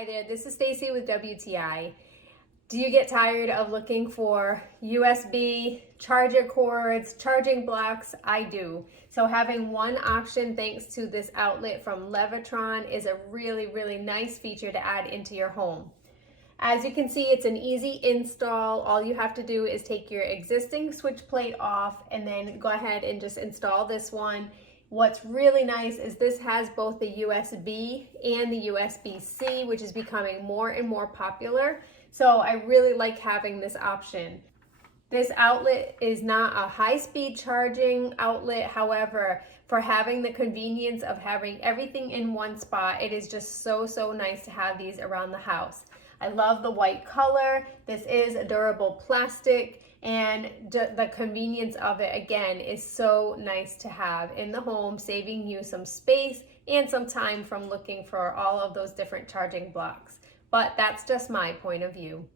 Hi there, this is Stacy with WTI. Do you get tired of looking for USB charger cords, charging blocks? I do. So having one option thanks to this outlet from Leviton is a really nice feature to add into your home. As you can see, it's an easy install. All you have to do is take your existing switch plate off and then go ahead and just install this one. What's really nice is this has both the USB and the USB-C, which is becoming more and more popular. So I really like having this option. This outlet is not a high-speed charging outlet. However, for having the convenience of having everything in one spot, it is just so nice to have these around the house. I love the white color. This is a durable plastic, and the convenience of it again is so nice to have in the home, saving you some space and some time from looking for all of those different charging blocks. But that's just my point of view.